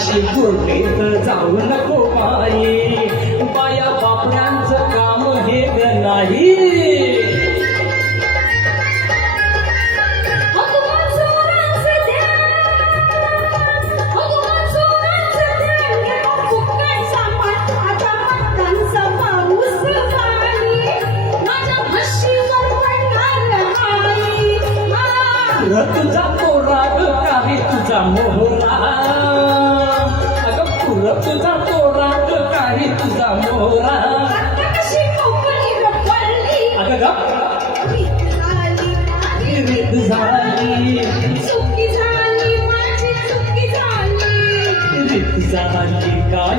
अशी गुरलेत जाऊ नको बाई, बाया बापड्यांचं काम हे ग नाही. तुझा तो राग काही तुझा मोहरा, अगं पुरं तुझा तो राग काही तुझा मोहरा. अगं ग रीत झाली, रीत झाली काय